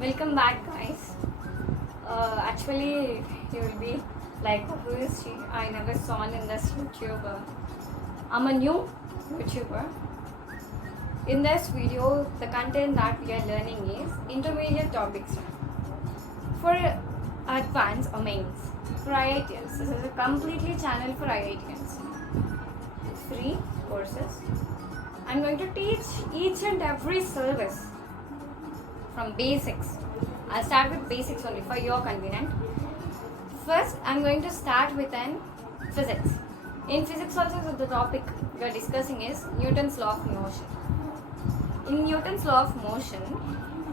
Welcome back, guys. Actually, you will be like, who is she? I never saw in this YouTuber. I'm a new YouTuber. In this video, the content that we are learning is intermediate topics for advanced or mains for IITians. This is a completely channel for IITians. Free courses. I'm going to teach each and every syllabus from basics. I'll start with basics only for your convenience. First, I'm going to start with physics. In physics also, the topic we are discussing is Newton's law of motion. In Newton's law of motion,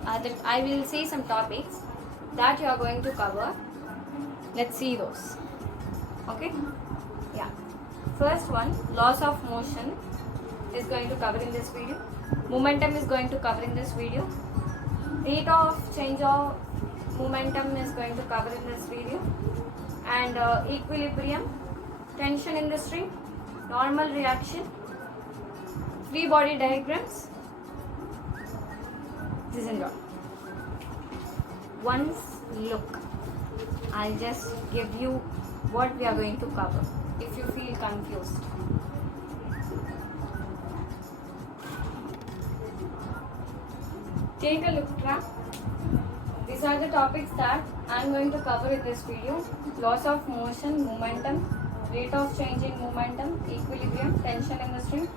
I will say some topics that you are going to cover. Let's see those. Okay? Yeah. First one, laws of motion is going to cover in this video. Momentum is going to cover in this video. Rate of change of momentum is going to cover in this video. And equilibrium, tension in the string, normal reaction, free body diagrams. This is all. Once look, I'll just give you what we are going to cover if you feel confused. Take a look, trap. These are the topics that I am going to cover in this video. Laws of motion, momentum, rate of change in momentum, equilibrium, tension in the string,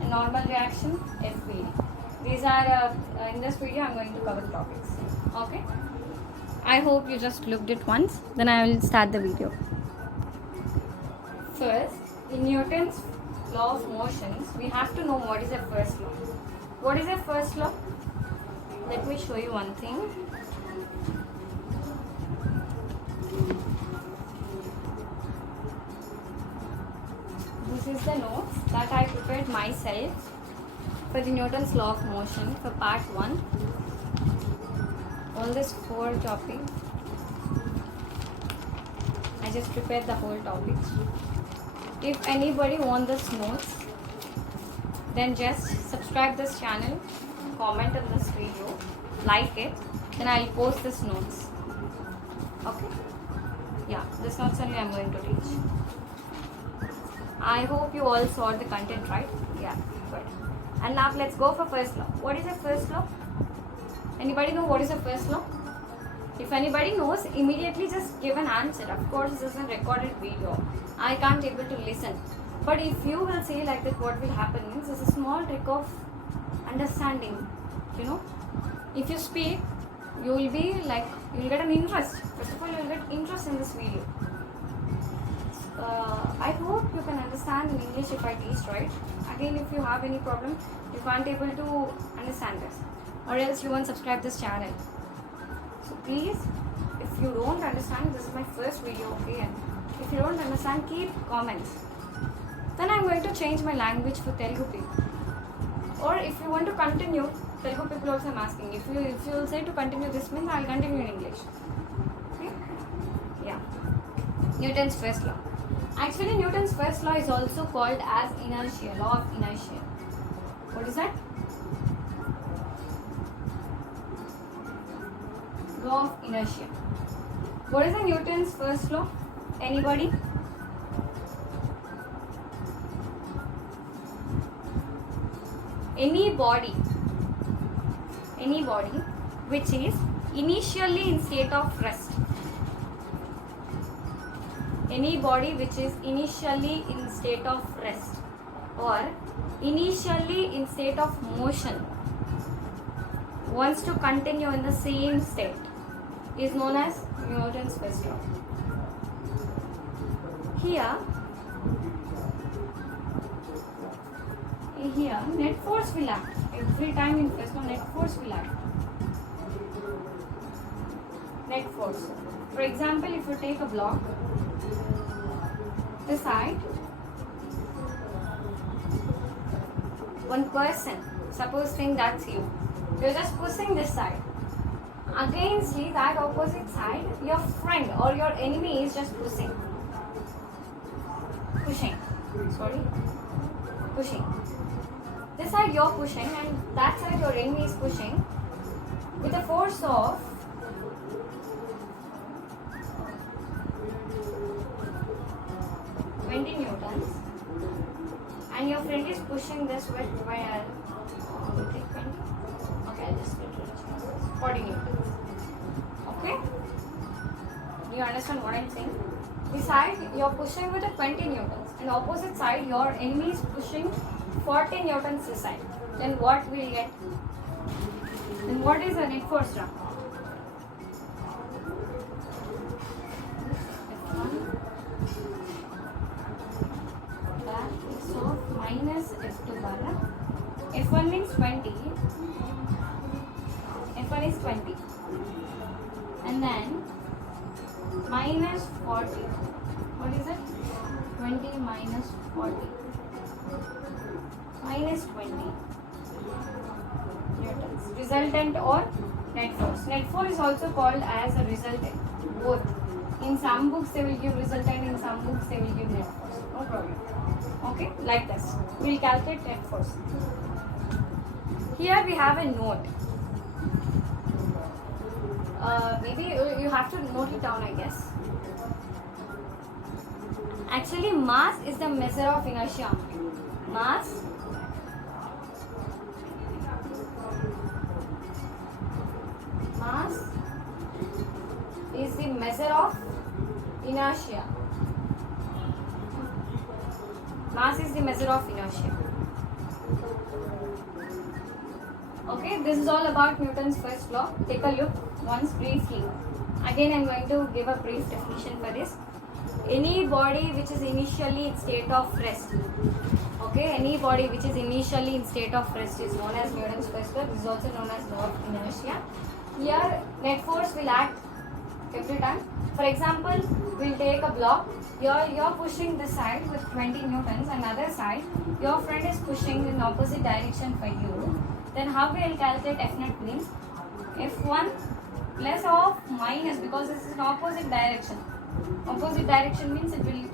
and normal reaction, FBD. These are, in this video, I am going to cover the topics. Okay? I hope you just looked it once. Then I will start the video. First, in Newton's law of motions, we have to know what is the first law. What is the first law? Let me show you one thing. This is the notes that I prepared myself for the Newton's law of motion for part 1. All these 4 topics. I just prepared the whole topics. If anybody wants this notes, then just subscribe this channel, comment on this video, like it, then I'll post this notes. Okay? Yeah, this notes only I'm going to teach. I hope you all saw the content, right? Yeah, good. And now let's go for first law. What is the first law? Anybody know what is the first law? If anybody knows, immediately just give an answer. Of course, this is a recorded video. I can't able to listen. But if you will say like that, what will happen is there's a small trick of understanding. You know, if you speak, you will be like, you will get an interest. First of all, you will get interest in this video. I hope you can understand in English if I teach, right? Again, if you have any problem, you can't able to understand this, or else you won't subscribe this channel. So please, if you don't understand, this is my first video, okay? And if you don't understand, keep comments. Then I'm going to change my language for Telugu people. Or if you want to continue, Telugu people also I'm asking. If you will say to continue this means I'll continue in English. Okay? Yeah. Newton's first law. Actually, Newton's first law is also called as inertia, law of inertia. What is that? Law of inertia. What is the Newton's first law? Anybody? Any body which is initially in state of rest. Any body which is initially in state of rest or initially in state of motion wants to continue in the same state is known as Newton's first law. Here, net force will act. Every time in first law, net force will act. Net force. For example, if you take a block, this side, one person, suppose think that's you, you're just pushing this side. Against that opposite side, your friend or your enemy is just pushing. This side you're pushing and that side your enemy is pushing with a force of 20 newtons and your friend is pushing this with 20. Okay, I'll just get rid of 40 newtons. Okay? Do you understand what I'm saying? This side you're pushing with a 20 newtons and opposite side your enemy is pushing 40 newtons this side. Then what will you get? Then what is the net force now? Minus F2 bar. F1 means 20. F1 is 20. And then minus 40. What is it? 20 minus 40. Minus 20 newtons. Resultant or net force. Net force is also called as a resultant. Both. In some books they will give resultant, in some books they will give net force. No problem. Okay, like this. We will calculate net force. Here we have a note. Maybe you have to note it down, I guess. Actually, mass is the measure of inertia. Mass is the measure of inertia. Mass is the measure of inertia. Okay, this is all about Newton's first law. Take a look once briefly. Again, I am going to give a brief definition for this. Any body which is initially in state of rest. Okay, any body which is initially in state of rest is known as Newton's first law. This is also known as law of inertia. Here, net force will act every time. For example, we'll take a block. You're pushing this side with 20 newtons, and other side, your friend is pushing in opposite direction for you. Then how we will calculate F net means F1 plus of minus, because this is in opposite direction. Opposite direction means it will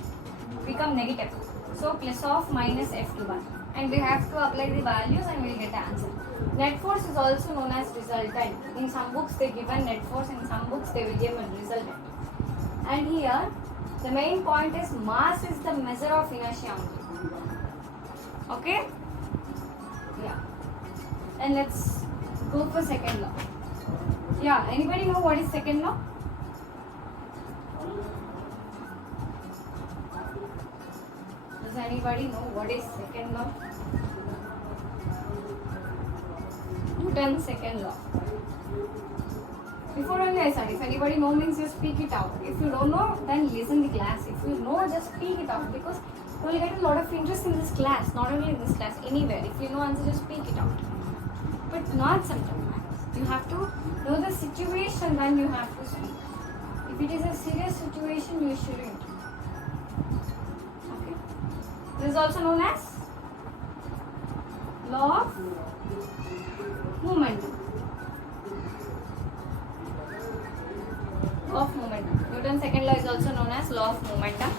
become negative. So plus of minus F2 bar. And we have to apply the values and we will get the answer. Net force is also known as resultant. In some books they given net force, in some books they will give a resultant. And here the main point is mass is the measure of inertia. Okay? Yeah. And let's go for second law. Yeah, anybody know what is second law? Does anybody know what is second law? Newton's second law. Before only I said, if anybody know means just speak it out. If you don't know, then listen the class. If you know, just speak it out, because you will get a lot of interest in this class, not only in this class, anywhere. If you know answer, just speak it out. But not sometimes. You have to know the situation when you have to speak. If it is a serious situation, you shouldn't. Okay. This is also known as law of momentum. Law of momentum. Newton's second law is also known as law of momentum.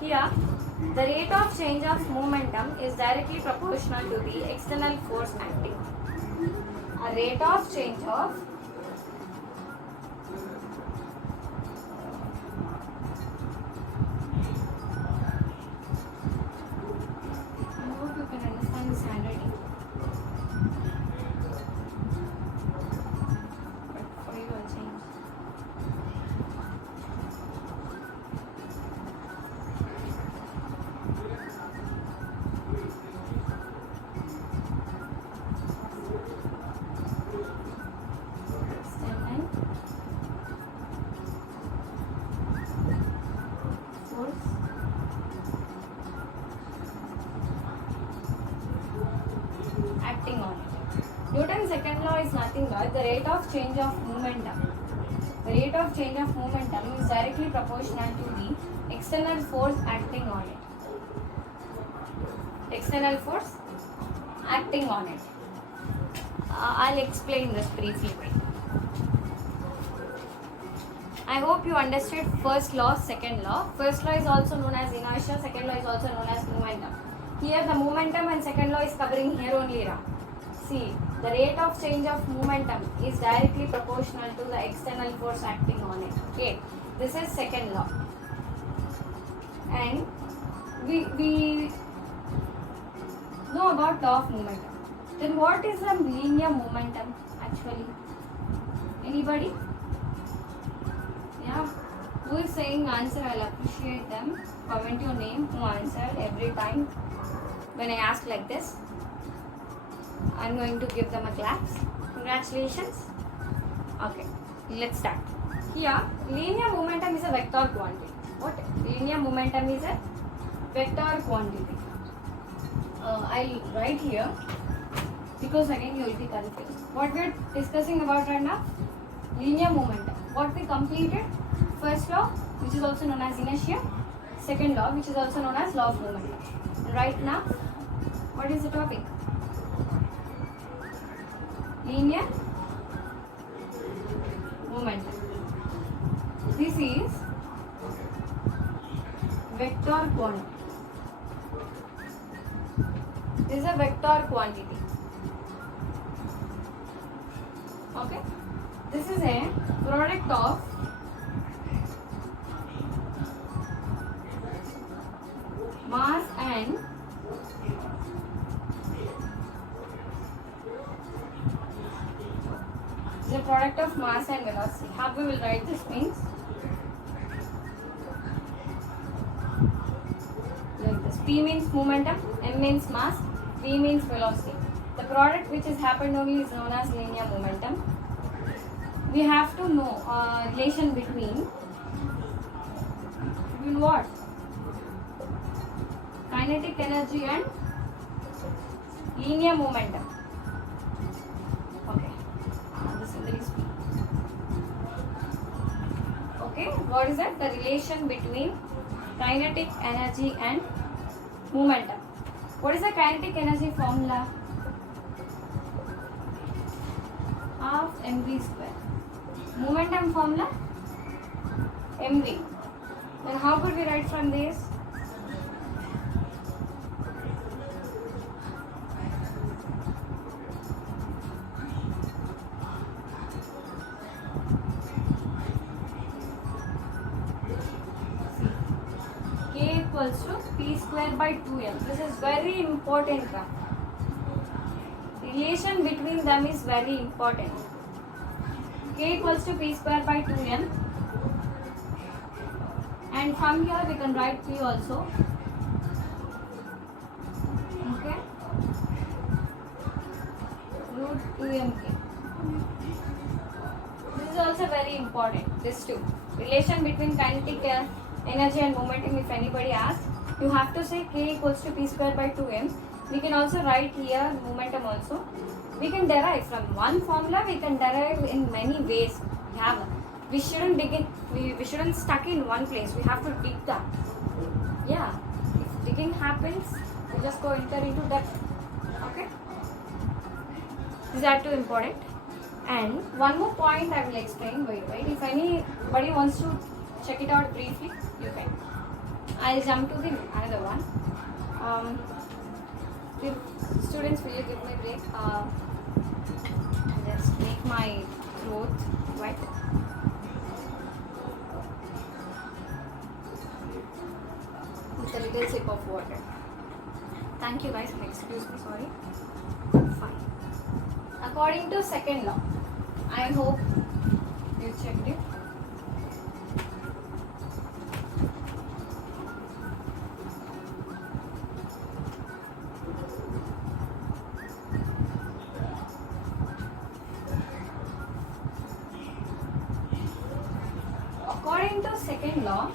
Here, the rate of change of momentum is directly proportional to the external force acting. A rate of change of I hope you can understand this handwriting. But for you I'll change. Acting on it. Newton's second law is nothing but the rate of change of momentum. The rate of change of momentum is directly proportional to the external force acting on it. External force acting on it. I'll explain this briefly. I hope you understood first law, second law. First law is also known as inertia, second law is also known as momentum. Here the momentum and second law is covering here only. See, the rate of change of momentum is directly proportional to the external force acting on it. Okay, this is second law. And we know about law of momentum. Then what is a linear momentum actually? Anybody? Yeah. Who is saying answer? I'll appreciate them. Comment your name who answered every time when I ask like this. I'm going to give them a claps. Congratulations. Okay, let's start. Here, linear momentum is a vector quantity. What? Linear momentum is a vector quantity. I'll write here because again you will be confused. What we are discussing about right now? Linear momentum. What we completed? First law, which is also known as inertia. Second law, which is also known as law of momentum. Right now, what is the topic? Linear momentum. This is vector quantity. This is a vector quantity. Okay. This is a product of mass and the product of mass and velocity. How we will write this means like this. P means momentum, M means mass, V means velocity. The product which has happened only is known as linear momentum. We have to know relation between what? Kinetic energy and linear momentum. Okay. This is very speed. Okay. What is that? The relation between kinetic energy and momentum. What is the kinetic energy formula? Half mv square. Momentum formula? mv. Then how could we write from this? K equals to P square by 2m. This is very important. Relation between them is very important. K equals to P square by 2m. And from here we can write P also. Okay. Root 2mk. This is also very important. This too. Relation between kinetic energy and momentum. If anybody asks, you have to say K equals to P square by 2m. We can also write here momentum also. We can derive from one formula. We can derive in many ways. We shouldn't begin. We shouldn't stuck in one place. We have to dig that. Yeah. If digging happens, we just go enter into depth. Okay. These are two important. And one more point I will explain. Wait. If anybody wants to check it out briefly, you can. I'll jump to the another one. Students, will you give me a break? Just make my throat wet. With a little sip of water. Thank you guys. Excuse me. Sorry. Fine. According to second law, I hope you checked it. According to second law,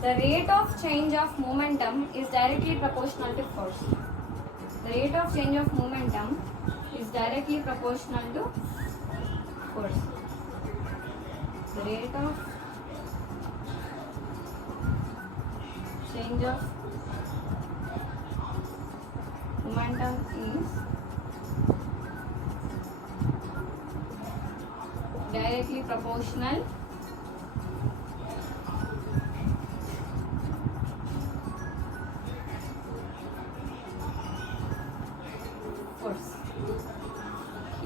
the rate of change of momentum is directly proportional to force. The rate of change of momentum is directly proportional to force. The rate of change of momentum is directly proportional force.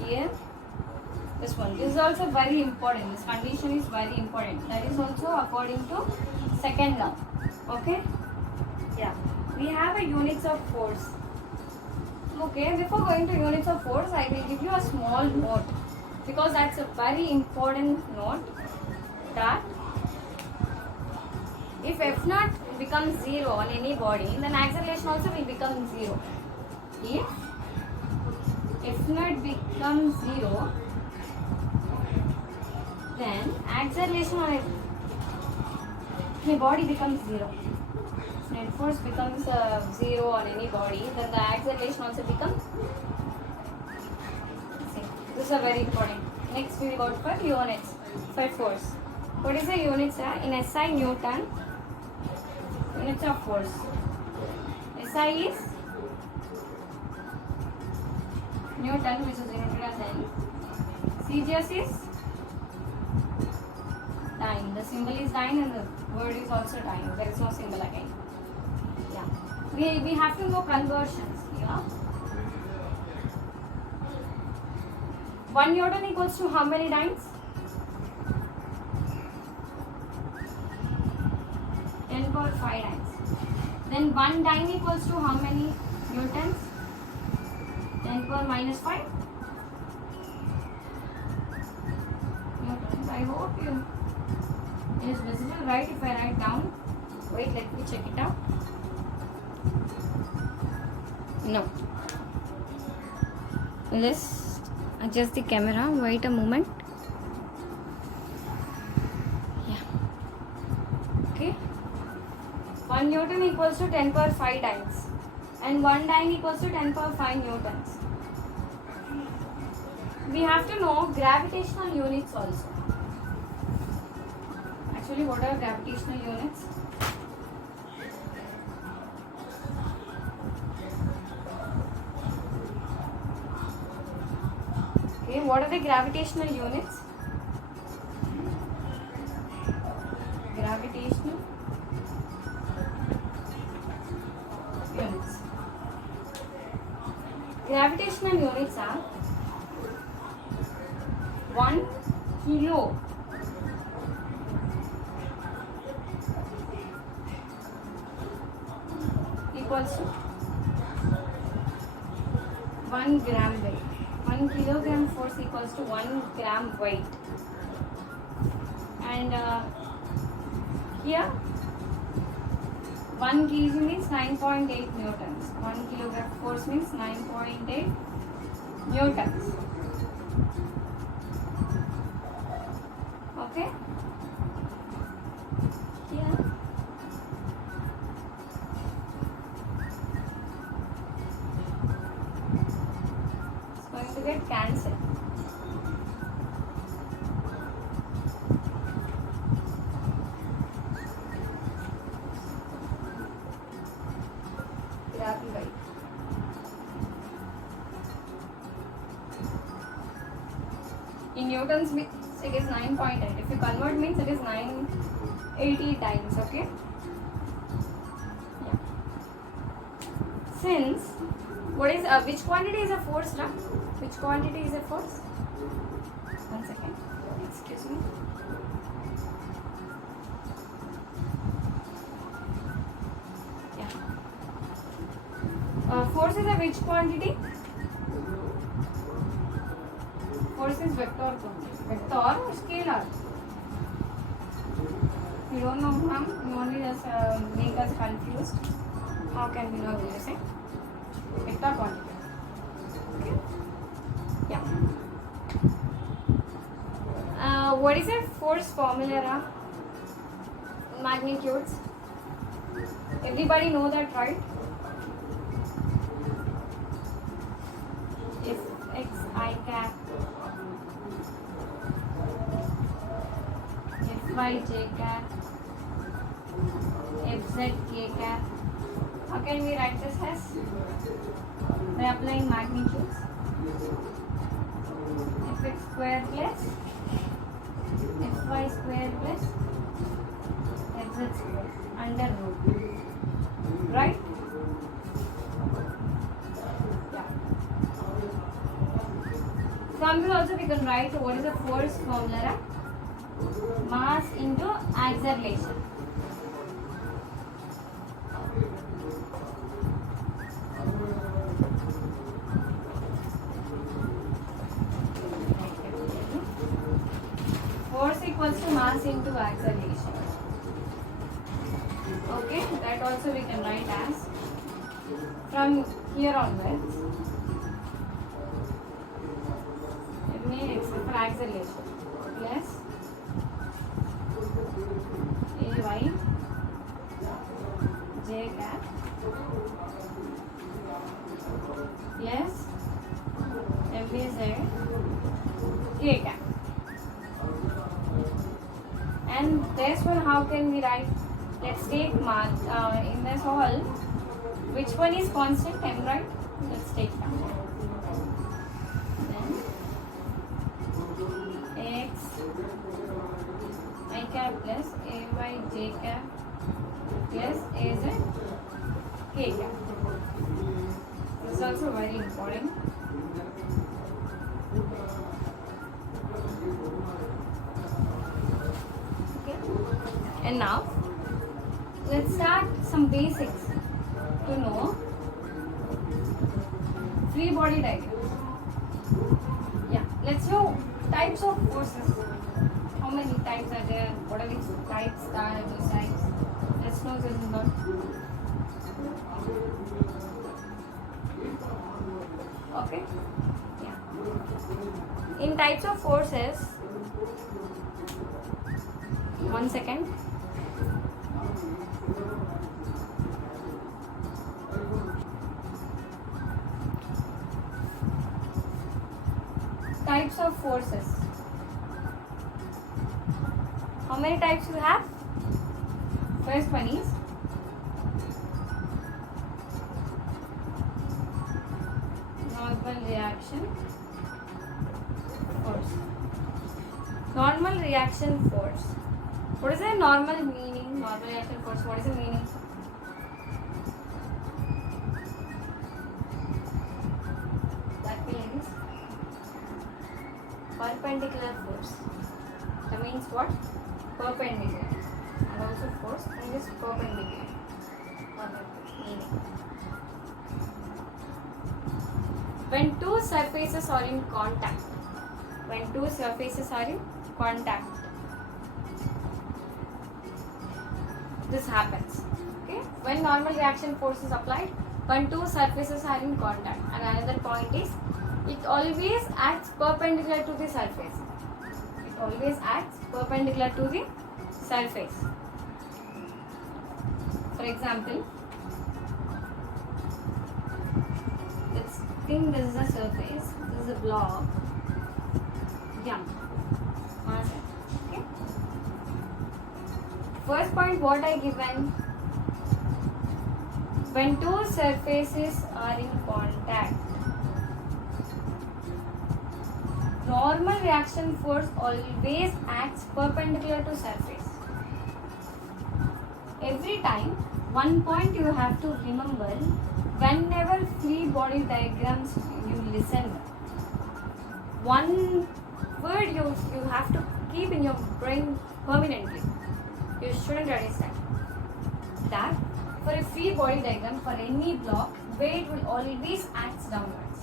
Here, this one. This is also very important. This condition is very important. That is also according to second law. Okay? Yeah. We have a units of force. Okay, before going to units of force, I will give you a small note, because that's a very important note, that if F naught becomes 0 on any body, then acceleration also will become 0. If F naught becomes 0, then acceleration on a body becomes 0. Net force becomes 0 on any body, then the acceleration also becomes 0. This is a very important. Next we will go for units for force. What is the units? In SI Newton, units of force. SI is Newton, which is denoted as N. CGS is dyne. The symbol is dyne and the word is also dyne. There is no symbol again. Yeah. We have to know conversions. Yeah. 1 Newton equals to how many dynes? 10 power 5 dynes. Then 1 dyne equals to how many newtons? 10 power minus 5 newtons. I hope it is visible, right? If I write down, wait, let me check it out. No. Let's adjust the camera. Wait a moment. Yeah. Okay. 1 Newton equals to 10 power 5 dynes. And 1 dyne equals to 10 power 5 newtons. We have to know gravitational units also. Actually, what are gravitational units? Okay, what are the gravitational units? Gravitational units. Gravitational units are 1 kilo equals to 1 gram weight. 1 kilogram force equals to 1 gram weight. And here 1 kg means 9.8 newtons. 1 kilogram force means 9.8 newtons. Okay? Yeah. It's going to get cancelled. In newtons means it is 9.8. If you convert means it is 980 times. Okay. Yeah. Since what is which quantity is a force now? Which quantity is a force? 1 second. Excuse me. Yeah. Force is a which quantity? Force is vector quantity. Vector or scalar? You don't know, ma'am. You only just make us confused. How can we know what you say? Vector quantity. Okay. Yeah. What is a force formula? Magnitudes. Everybody know that, right? If x I cap, if y j cap, if z k cap. How can we write this as? By applying magnitudes. Fx square plus fy square plus fz square under root. Right? Yeah. From this also we can write what is the force formula? Mass into acceleration. Force equals to mass into acceleration. Okay, that also we can write as from here onwards. It means for acceleration plus ay j cap plus mvz k cap. And this one, how can we write? Let's take in this all, which one is constant? M, right? Let's take that. Then x I cap plus ay j cap plus az k cap. This is also very important. And now let's start some basics to know free body diagrams. Yeah, let's know types of forces. How many types are there? What are these types? Those types. Let's know this is not. Okay. Yeah. In types of forces. 1 second. Types of forces. How many types you have? First one is normal reaction force. Normal reaction force. What is the normal meaning? Normal reaction force. What is the meaning? That means perpendicular force. That means what? Perpendicular. And also force and this perpendicular. Meaning. When two surfaces are in contact. When two surfaces are in contact. This happens. Okay. When normal reaction force is applied, when two surfaces are in contact. And another point is, it always acts perpendicular to the surface. It always acts perpendicular to the surface. For example, let's think this is a surface. This is a block. Yeah. Okay. First point, what I given? When two surfaces are in contact, normal reaction force always acts perpendicular to surface. Every time, one point you have to remember, whenever free body diagrams you listen, one word you have to keep in your brain permanently. You shouldn't understand that for a free body diagram, for any block, weight will always act downwards.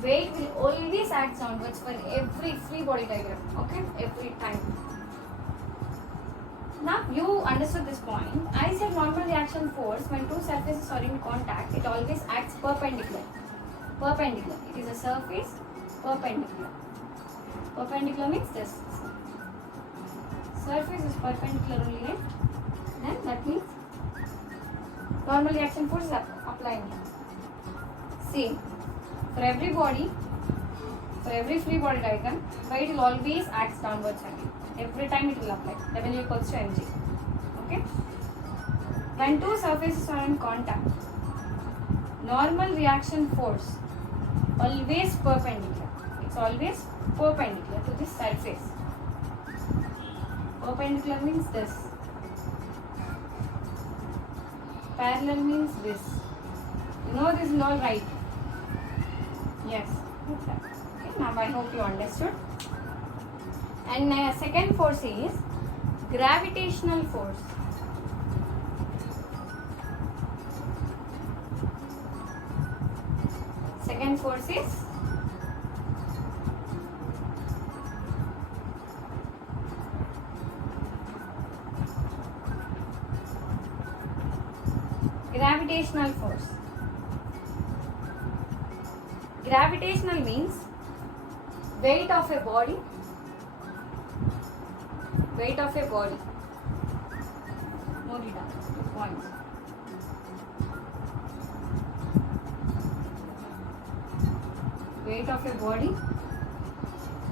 Weight will always act downwards for every free body diagram. Okay? Every time. Now you understood this point. I said normal reaction force, when two surfaces are in contact, it always acts perpendicular. Perpendicular. It is a surface perpendicular. Perpendicular means this. Surface is perpendicular only, right? Then that means normal reaction force is applying here. Same. For every body, for every free body diagram, weight will always act downwards only. Every time it will apply. W equals to mg. Okay? When two surfaces are in contact, normal reaction force always perpendicular. It's always perpendicular to the surface. Perpendicular means this. Parallel means this. You know this is all right. Yes. Okay, now I hope you understood. And second force is gravitational force. Second force is gravitational force. Gravitational means weight of a body. Weight of a body. Note it down. 2 points. Weight of a body.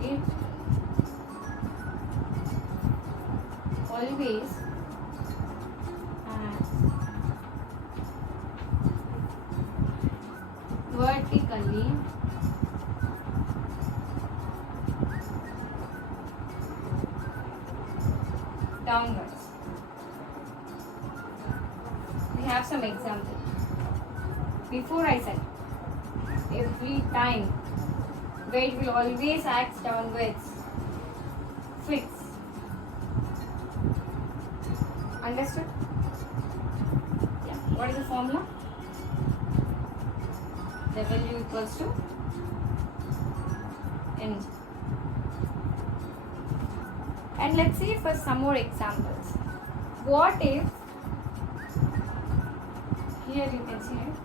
It always vertically downwards. We have some example. Before I said, every time weight will always act downwards. Fix. Understood? Yeah. What is the formula? W equals to mg. And let's see for some more examples. What if, here you can see it,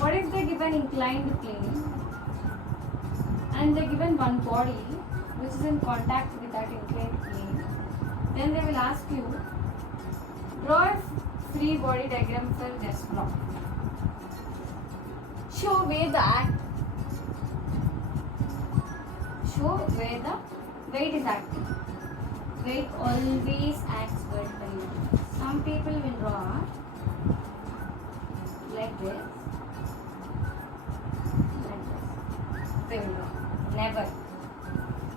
what if they given inclined plane and they given one body which is in contact with that inclined plane, then they will ask you, draw a free body diagram for this block. Show where the weight is acting. Weight always acts vertically. Some people will draw like this. They will draw. Never.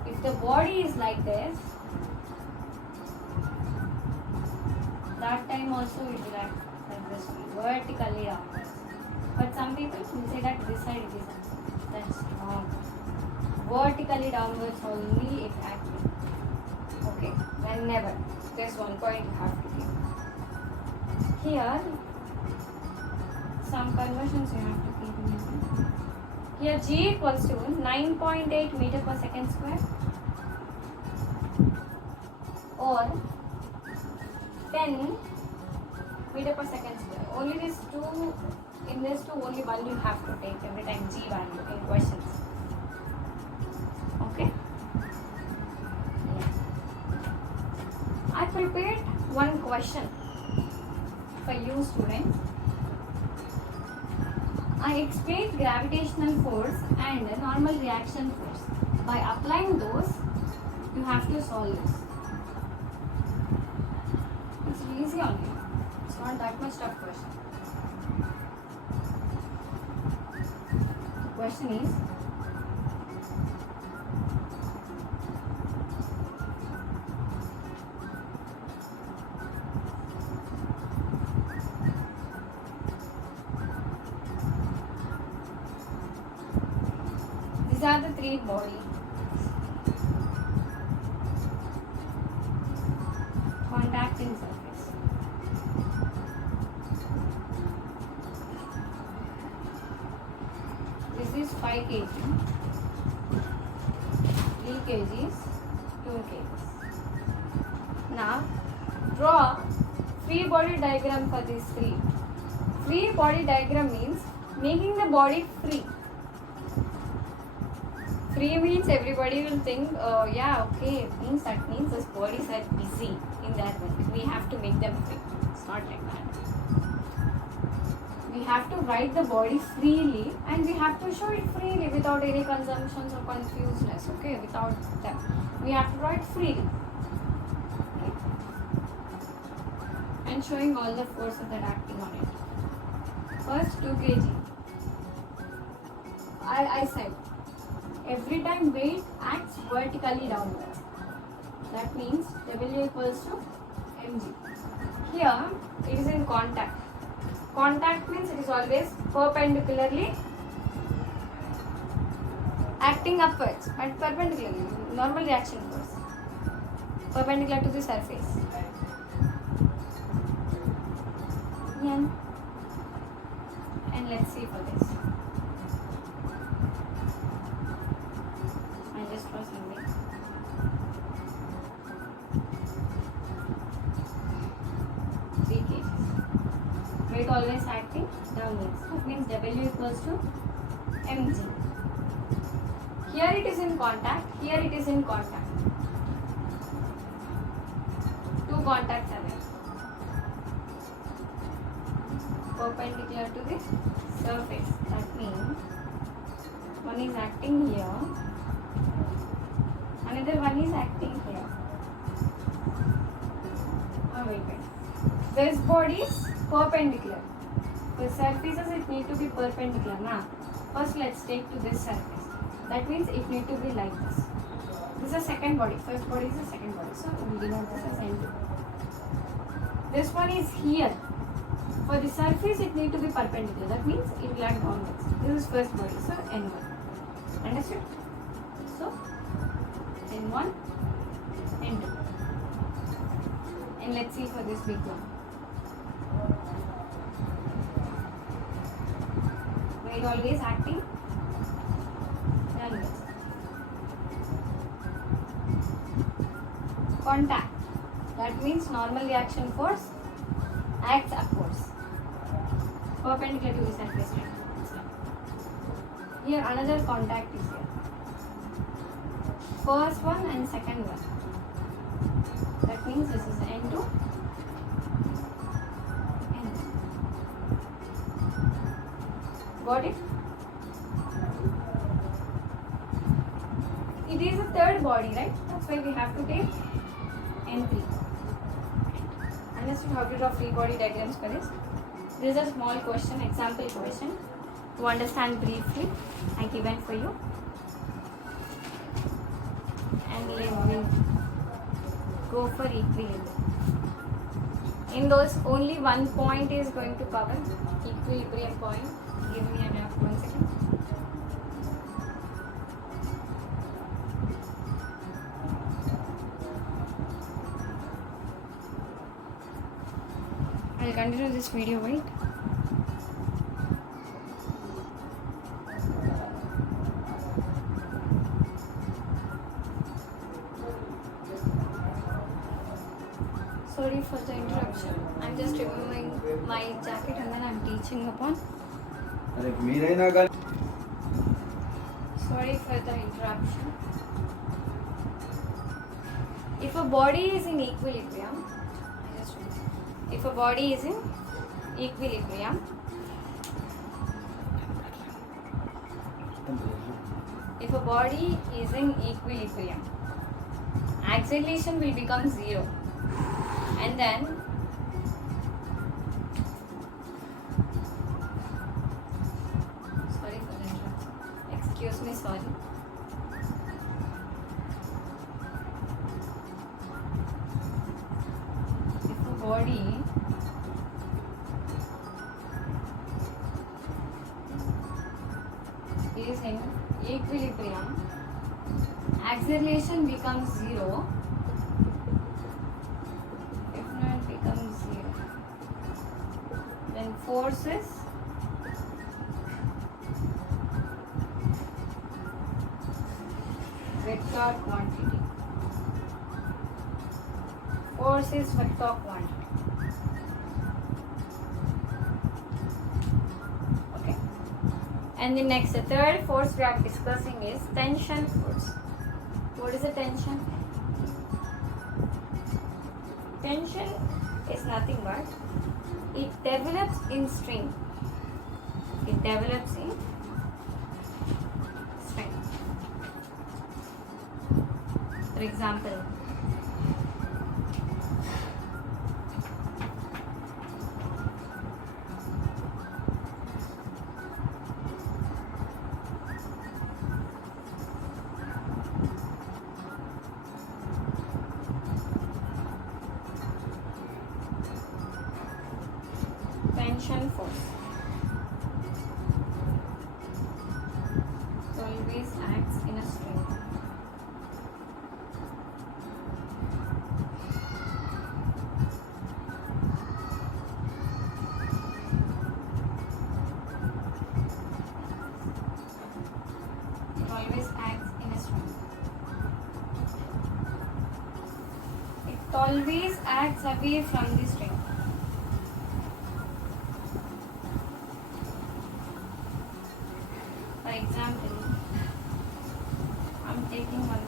If the body is like this, that time also it will act like this, vertically downwards. But some people will say that this side it is. That's wrong. Vertically downwards only it acting. Okay, whenever. There's one point you have to give. Here, some conversions you have to keep in mind. Here G equals to 9.8 meter per second square or 10 meter per second square. Only these two, in this two only one you have to take every time G value in questions. Okay? Yeah. I prepared one question for you students. I explained gravitational force and normal reaction force. By applying those, you have to solve this. It's easy only. It's not that much tough question. The question is, these are the three bodies. Contacting surface. This is 5 kg. 3 kgs, 2 kgs. Now, draw free body diagram for these three. Free body diagram means making the body free. Free means everybody will think, oh yeah, okay, that means those bodies are busy in that way. We have to make them free. It's not like that. We have to write the body freely and we have to show it freely without any consumptions or confuseness, okay, without them. We have to write freely. Okay? And showing all the forces that are acting on it. First 2 kg. I said, every time weight acts vertically downwards. That means W equals to mg. Here it is in contact. Contact means it is always perpendicularly acting upwards but perpendicular, normal reaction force, perpendicular to the surface. N. And let's see for this. I just draw something. Three cases. Weight always acting downwards. That means W equals to mg. Here it is in contact. Here it is in contact. Two contacts are there. Perpendicular to the surface. That means one is acting here, another one is acting here. Oh, wait. This body is perpendicular. The surfaces it need to be perpendicular. Now, first let's take to this surface. That means it need to be like this. This is the second body. First body is the second body. So we denote this as N2. This one is here. For the surface, it need to be perpendicular. That means it will act downwards. This is first body, so N1. Understood? So N1, N2. And let's see for this big one. Weight always acting downwards. Contact. That means normal reaction force acts upwards. Perpendicular to the surface line. Here another contact is here. First one and second one. That means this is N2, N2. Got it? It is a third body, right? That's why we have to take N3. Understood how to draw free body diagrams for this? This is a small question, example question. To understand briefly, I given for you. And we will go for equilibrium. In those, only one point is going to cover, equilibrium point. Give me a minute, 1 second. I'll continue this video, wait. Sorry for the interruption. I'm just removing my jacket and then I'm teaching upon. Sorry for the interruption. If a body is in equilibrium, if a body is in equilibrium, acceleration will become 0. And then sorry for the interruption. Excuse me, sorry. If a body is in equilibrium, acceleration becomes 0. If not becomes 0, then force is vector quantity. Force is vector quantity. Okay. And the next, the third force we are discussing is tension force. What is a tension? Tension is nothing but it develops in string. It develops in string. For example, tension force always acts always acts away from the string. For example, I'm taking one.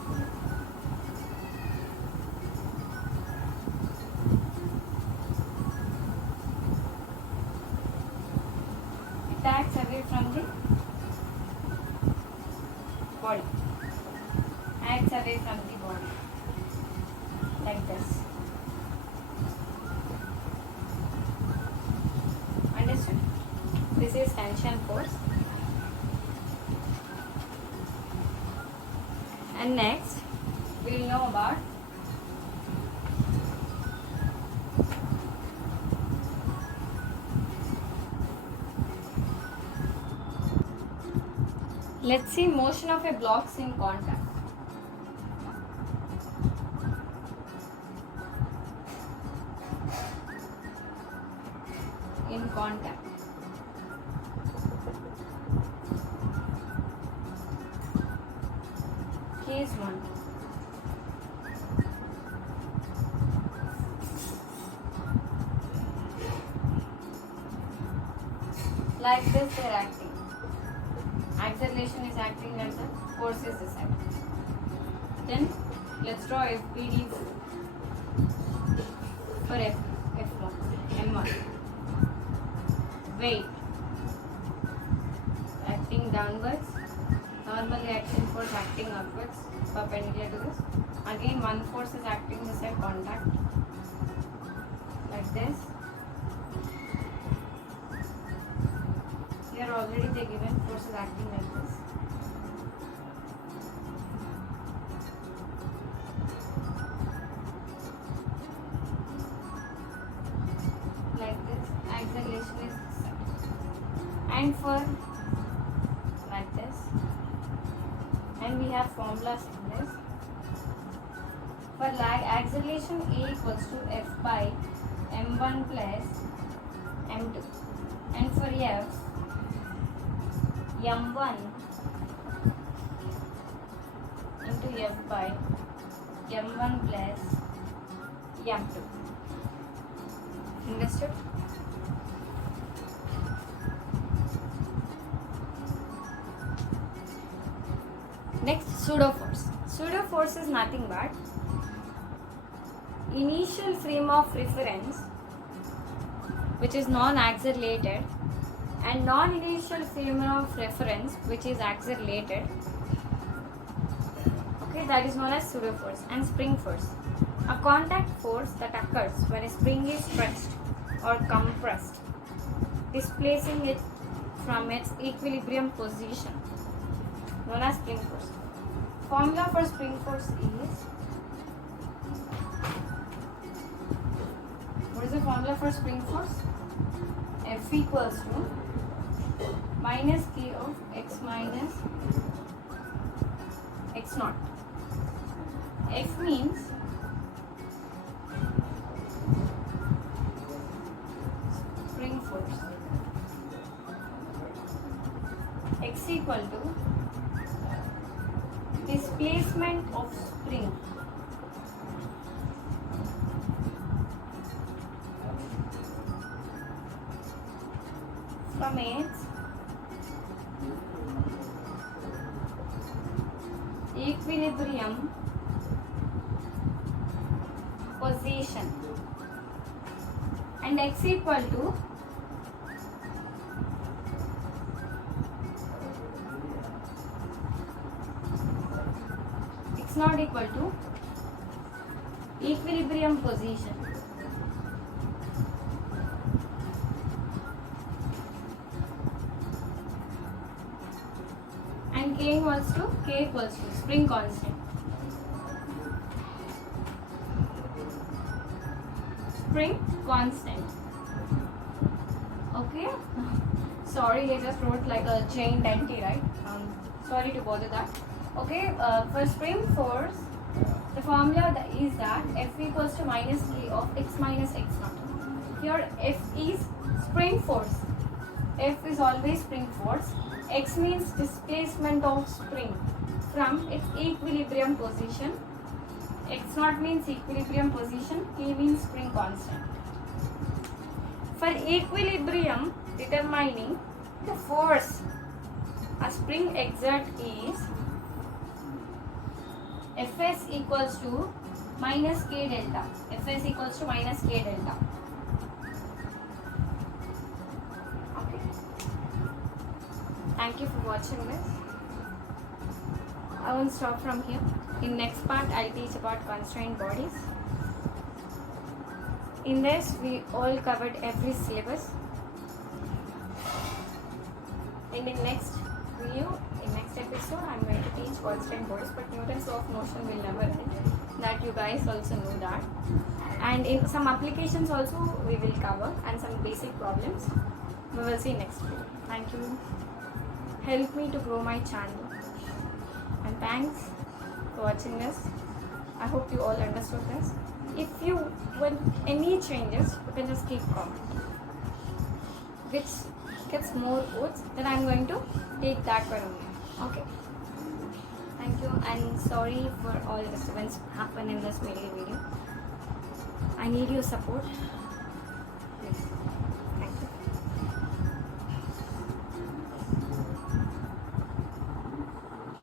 It acts away from the body. Acts away from the body. Like this. Understood? This is tension force. And next, we will know about let's see motion of a blocks in contact. In contact. Case 1. Like this they are acting. Acceleration is acting and the force is this side. Then let's draw FBD for F1, M1. Weight acting downwards. Normal reaction force acting upwards, perpendicular to this. Again, one force is acting this side, contact. Like this. Here already the given force is acting like this. Like this. Acceleration is this side. And for like this. And we have formulas in this. For acceleration A equals to F by M1 plus M2. And for F, M1 into F by M1 plus M2. Understood? Next, pseudo force. Pseudo force is nothing but initial frame of reference which is non-accelerated and non-initial frame of reference which is accelerated. Okay, that is known as pseudo force. And spring force, a contact force that occurs when a spring is stretched or compressed, displacing it from its equilibrium position, known as spring force. Formula for spring force is, what is the formula for spring force? F equals to minus k of x minus x naught. F means spring force. X equal to displacement of spring from its equilibrium position, and x equal to x not equal to equilibrium position. And k equals to spring constant. Spring constant. Okay. Sorry, I just wrote like a chain denti, right? Sorry to bother that. Okay. For spring force, the formula is that F equals to minus k of x minus x naught. Here F is spring force. F is always spring force. X means displacement of spring from its equilibrium position, X naught means equilibrium position, K means spring constant. For equilibrium, determining the force a spring exert is Fs equals to minus K delta. Fs equals to minus K delta. Okay. Thank you for watching this. I won't stop from here. In next part, I'll teach about constrained bodies. In this, we all covered every syllabus. And in next video, in next episode, I'm going to teach constrained bodies, but Newton's law of motion will never end. That you guys also know that. And in some applications also we will cover, and some basic problems. We will see next video. Thank you. Help me to grow my channel. And thanks for watching this. I hope you all understood this. If you want any changes, you can just keep comment. Which gets more votes, then I'm going to take that one only. Okay. Thank you, and sorry for all disturbance happen in this video. I need your support.